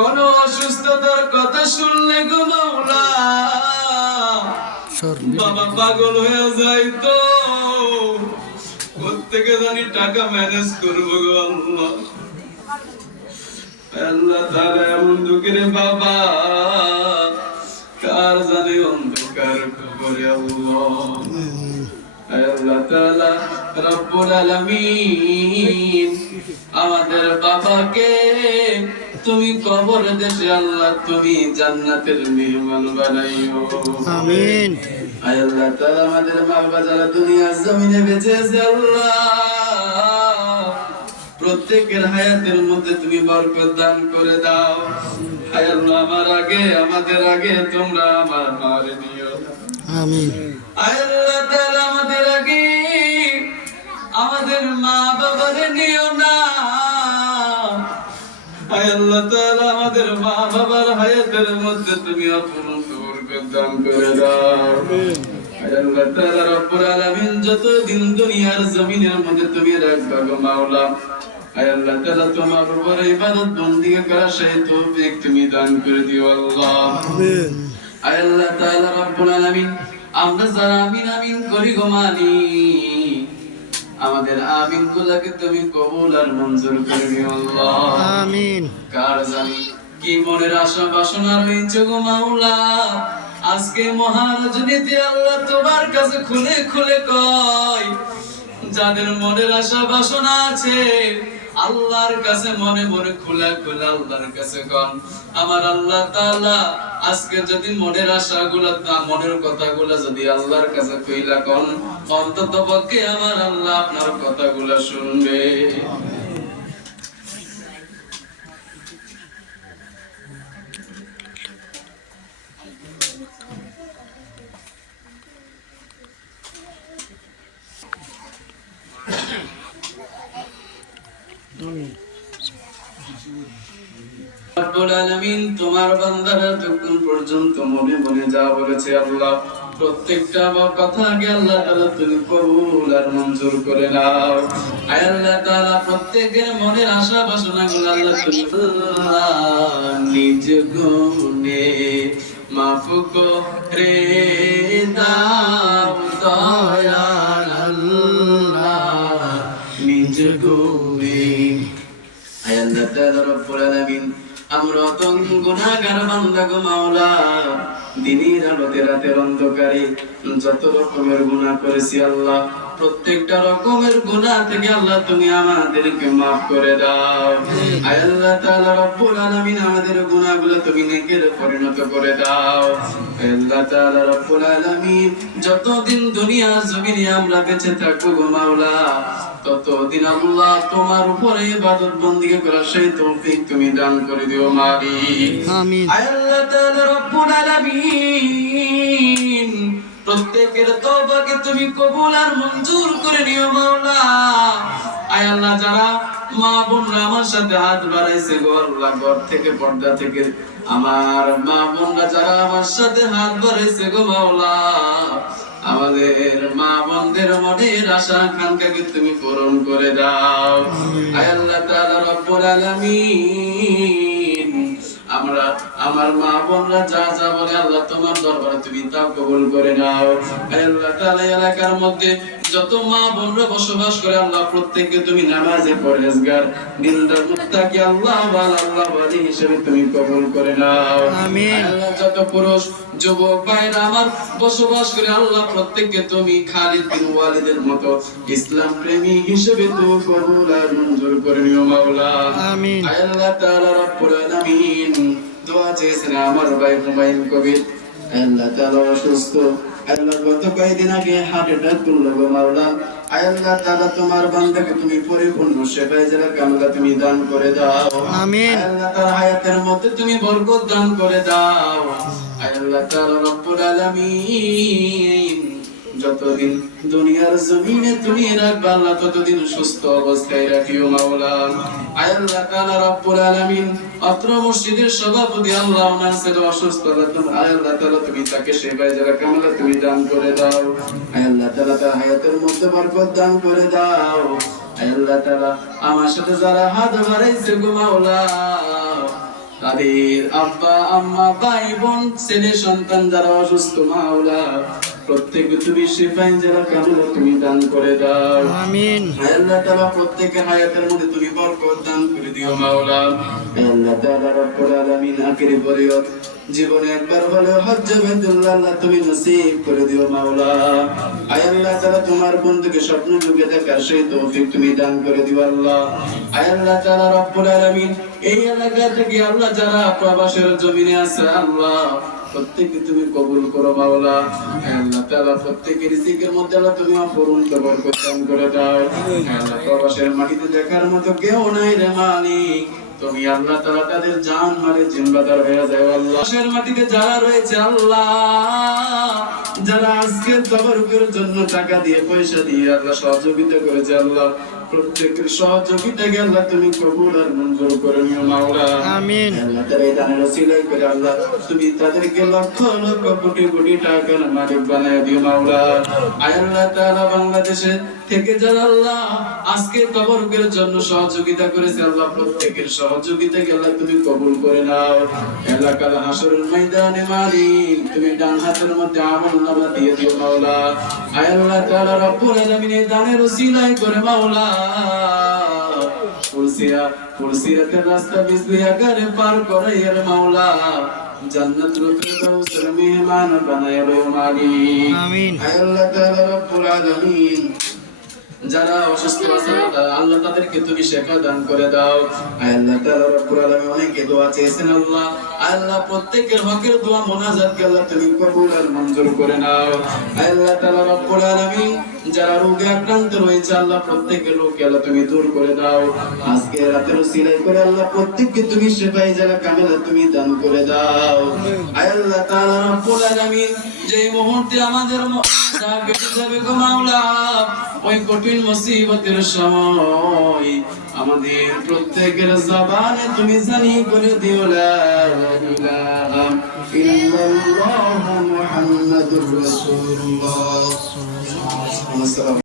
কোন অসুস্থতার কথা শুনলে গো মাওলা বাবা পাগল হয়ে যাইতো, কোত্থেকে জানি টাকা ম্যানেজ করবো গো আল্লাহ। আল্লাহ তাআলা এমন দুঃখের বাবা কার জানে অন্ধকার কবরে আল্লাহ। আল্লাহ তাআলা রব্বুল আলামিন আমাদের বাবাকে তুমি কবর দেশে আল্লাহ তুমি জান্নাতের মেহমান বানাইও, আমিন। আল্লাহ তাআলা আমাদের মা বাবা যারা দুনিয়ার জমিনে বেঁচে আছে আল্লাহ প্রত্যেকের হায়াতের মধ্যে তুমি বরকত দান করে দাও। আল্লাহ আমাদের আগে তোমরা আমার মারে নিও, আমিন। আল্লাহ তাআলা আমাদের আগে আমাদের মা বাবারে নিও না। আল্লাহ তাআলা আমাদের মা বাবার হায়াতের মধ্যে তুমি অপূর্ণ বরকত দান করে দাও। আল্লাহ তাআলা রব্বুল আলামিন যতদিন দুনিয়ার জমিনের মধ্যে তুমি রাখবা গো মাওলা, আল্লাহ তাআলা তোমার উপরে ইবাদত বندگی করা সেই তৌফিক তুমি দান করে দিও আল্লাহ। আমিন। আল্লাহ তাআলা রব্বুল আলামিন আমরা যারা আমিন আমিন করি গো মালিক আমাদের আমিন গুলাকে তুমি কবুল আর মঞ্জুর করে নিও আল্লাহ। আমিন। কার জানি কি মনের আশা বাসনা রয়েছে গো মাওলা, আজকে মহারজনীতে আল্লাহ তোমার কাছে খুলে খুলে কয় যাদের মনের আশা বাসনা আছে আল্লাহর কাছে মনে মনে খোলা খোলা আল্লাহর কাছে কন আমার আল্লাহ তাআলা আজকে যদি মনের আশাগুলো মনের কথাগুলো যদি আল্লাহর কাছে কইলা কন অন্তত পক্ষে আমার আল্লাহ আপনার কথাগুলো শুনবে। রব্বুল আলামিন তোমার বান্দারা যতক্ষণ পর্যন্ত মনে মনে যা বলেছে আল্লাহ প্রত্যেকটা কথাকে আল্লাহ তাআলা তুমি কবুল আর মঞ্জুর করে নাও। আয় আল্লাহ তাআলা প্রত্যেকের মনের আশা বাসনাগুলো আল্লাহ তুমি নিজ গুণে মাফ করে দাও দয়াল আল্লাহ নিজ গুণে। আয় আল্লাহ তাআলা রব্বুল আলামিন আমরা তো গুনাহগার বান্দা গো মাওলা, দিনের আলোতে রাতের অন্ধকারে যত রকমের গুনাহ করেছি আল্লাহ প্রত্যেকটা রকমের গুনাহ থেকে আল্লাহ তুমি আমাদেরকে maaf করে দাও। আয় আল্লাহ তাআলা রব্বুল আলামিন আমাদের গুনাহগুলো তুমি নেকির পরিণত করে দাও। আয় আল্লাহ তাআলা রব্বুল আলামিন যতদিন দুনিয়া জমিনে আমরা বেঁচে থাকবো গো মাওলা ততদিন আল্লাহ তোমার উপরে ইবাদত বندگی করার সেই তৌফিক তুমি দান করে দিও মালিক। আমিন। আয় আল্লাহ তাআলা রব্বুল আলামিন প্রত্যেকের তওবাকে তুমি কবুল আর মঞ্জুর করে নিও মাওলা। আয় আল্লাহ যারা মা বোনরা আমার সাথে হাত বাড়াইছে গো আল্লাহ ঘর থেকে পর্দা থেকে আমার মা বোনরা যারা আমার সাথে হাত বাড়াইছে গো মাওলা আমাদের মা বোনদের মনের আশা আকাঙ্ক্ষাকে তুমি পূরণ করে দাও। আয় আল্লাহ তাআলা রব্বুল আলামিন আমরা আমার মা বোনরা যা যা বলে আল্লাহ তোমার দরবারে তুমি তা কবুল করে নাও। আয় আল্লাহ তাআলা এলাকার মধ্যে যত মা বোনরা বসবাস করে আল্লাহ প্রত্যেককে তুমি নামাজে পরহেজগার দিনদার মুত্তাকি আল্লাহ ওয়ালি হিসেবে তুমি কবুল করে নাও। আমিন। আল্লাহ যত পুরুষ যুবক ভাইরা আমার বসবাস করে আল্লাহ প্রত্যেককে তুমি খালিদ বিন ওয়ালিদের মতো ইসলাম প্রেমী হিসেবে তুমি কবুল আর মঞ্জুর করে নিও মাওলা। আমিন। আয় আল্লাহ তাআলা রব্বুল আলামিন দোয়া চেয়েছেন আমার ভাই হুমায়ুন কবির আল্লাহ তাআলা অসুস্থ আল্লাহ গত কয়েকদিন আগে হার্ট অ্যাটাক করলো গো মাওলা। আয় আল্লাহ তাআলা তোমার বান্দাকে তুমি পরিপূর্ণ সেবায় যারা কামলা তুমি দান করে দাও। আমিন। আয় আল্লাহ তার হায়াতের মধ্যে তুমি বরকত দান করে দাও। আয় আল্লাহ তাআলা রব্বুল আলামিন যতদিন দুনিয়ার জমিনে তুমি রাখবা আল্লাহ ততদিন সুস্থ অবস্থায় রাখিও মাওলা। আয় আল্লাহ তাআলা রব্বুল আলামিন অত্র মসজিদের সভাপতি আল্লাহ ওনার ছেলে অসুস্থ আয় আল্লাহ তাআলা তুমি তাকে সেবায় যারা কামলা তুমি দান করে দাও। আয় আল্লাহ তাআলা তার হায়াতের মধ্যে বরকত দান করে দাও। আয় আল্লাহ তাআলা আমার সাথে যারা হাত বাড়াইছে গো মাওলা তাদের আব্বা আম্মা ভাই বোন ছেলে সন্তান যারা অসুস্থ মাওলা প্রত্যেকে তুমি শিফায়ে যারা কামনা তুমি দান করে দাও। আমিন। হে আল্লাহ তাআলা প্রত্যেকের হায়াতের মধ্যে তুমি বরকত দান করে দিও মাওলা। হে আল্লাহ তাআলা রব্বুল আলামিন আখিরি পরিয়ত জীবনে একবার হলেও হজ্জ বাইতুল্লাহ আল্লাহ তুমি নসিব করে দিও মাওলা। আয় আল্লাহ তাআলা তোমার বন্ধুকে স্বপ্ন যুগে দেখার সেই তৌফিক তুমি দান করে দিও আল্লাহ। আয় আল্লাহ তাআলা রব্বুল আলামিন এই এলাকা থেকে আল্লাহ যারা প্রবাসের জমিনে আছে আল্লাহ প্রত্যেককে তুমি কবুল করো মাওলা। হে আল্লাহ তাআলা প্রত্যেকের রিজিকের মধ্যে আল্লাহ তুমি অপূর্ণ বরকত দান করে দাও। হে আল্লাহ প্রবাসের মাটিতে দেখার মতো কেউ নাই রে মালিক, তুমি আল্লাহ তাআলা তাদের জান মালে জিম্মাদার হয়ে যায় আল্লাহ। প্রবাসের মাটিতে যারা রয়েছে আল্লাহ, যারা আজকে তবরুকের জন্য টাকা দিয়ে পয়সা দিয়ে আল্লাহ সহযোগিতা করেছে আল্লাহ প্রত্যেকের সহযোগিতাকে আল্লাহ তুমি কবুল আর মঞ্জুর করে নিও মাওলা। আমিন। আল্লাহ তাআলা এই দানের ওসিলায় করে আল্লাহ তুমি তাদেরকে লক্ষ লক্ষ কোটি কোটি টাকার মালিক বানায় দিও মাওলা। আয় আল্লাহ তাআলা বাংলাদেশে থেকে যারা আল্লাহ আজকে তবরুকের জন্য সহযোগিতা করেছে আল্লাহ প্রত্যেকের সহযোগিতাকে আল্লাহ তুমি কবুল করে নাও। এলাকার হাসরের ময়দানে মালিক তুমি ডান হাতের মধ্যে আমলনামা দিয়ে দিও মাওলা। আয় আল্লাহ তাআলা রব্বুল আলামিন এই দানের ওসিলায় করে মাওলা ফুলসিরাতের রাস্তা বিজলিয়া করে পার করাইয়ার মাওলা জান্নাতুল ফিরদাউসের মেহমান বানায় রো মালিক। আমিন। আয় আল্লাহ তাআলা রব্বুল আলামিন যারা অসুস্থ আছে আল্লাহ তাদেরকে তুমি শিফা দান করে দাও। আয় আল্লাহ তাআলা রব্বুল আলামিন অনেকে দোয়া চেয়েছেন আল্লাহ, আল্লাহ প্রত্যেকের হকের দোয়া মুনাজাতকে আল্লাহ তুমি কবুল আর মঞ্জুর করে নাও। আয় আল্লাহ তাআলা রব্বুল আলামিন যারা রোগে আক্রান্ত রয়েছে আল্লাহ প্রত্যেকের রোগকে আল্লাহ তুমি দূর করে দাও। আজকে রাতের উসিলাই করে আল্লাহ প্রত্যেককে তুমি শিফায়ে যারা কামেলা তুমি দান করে দাও। আয় আল্লাহ তাআলা রব্বুল আলামিন যে মুহূর্তে আমাদের যা কেটে যাবে গো মাওলা ওই কঠিন মুসিবতের সময় আমাদের প্রত্যেকের জবানে তুমি জানি করে দিও লা ইলাহা ইল্লাল্লাহু মুহাম্মাদুর রাসূলুল্লাহ।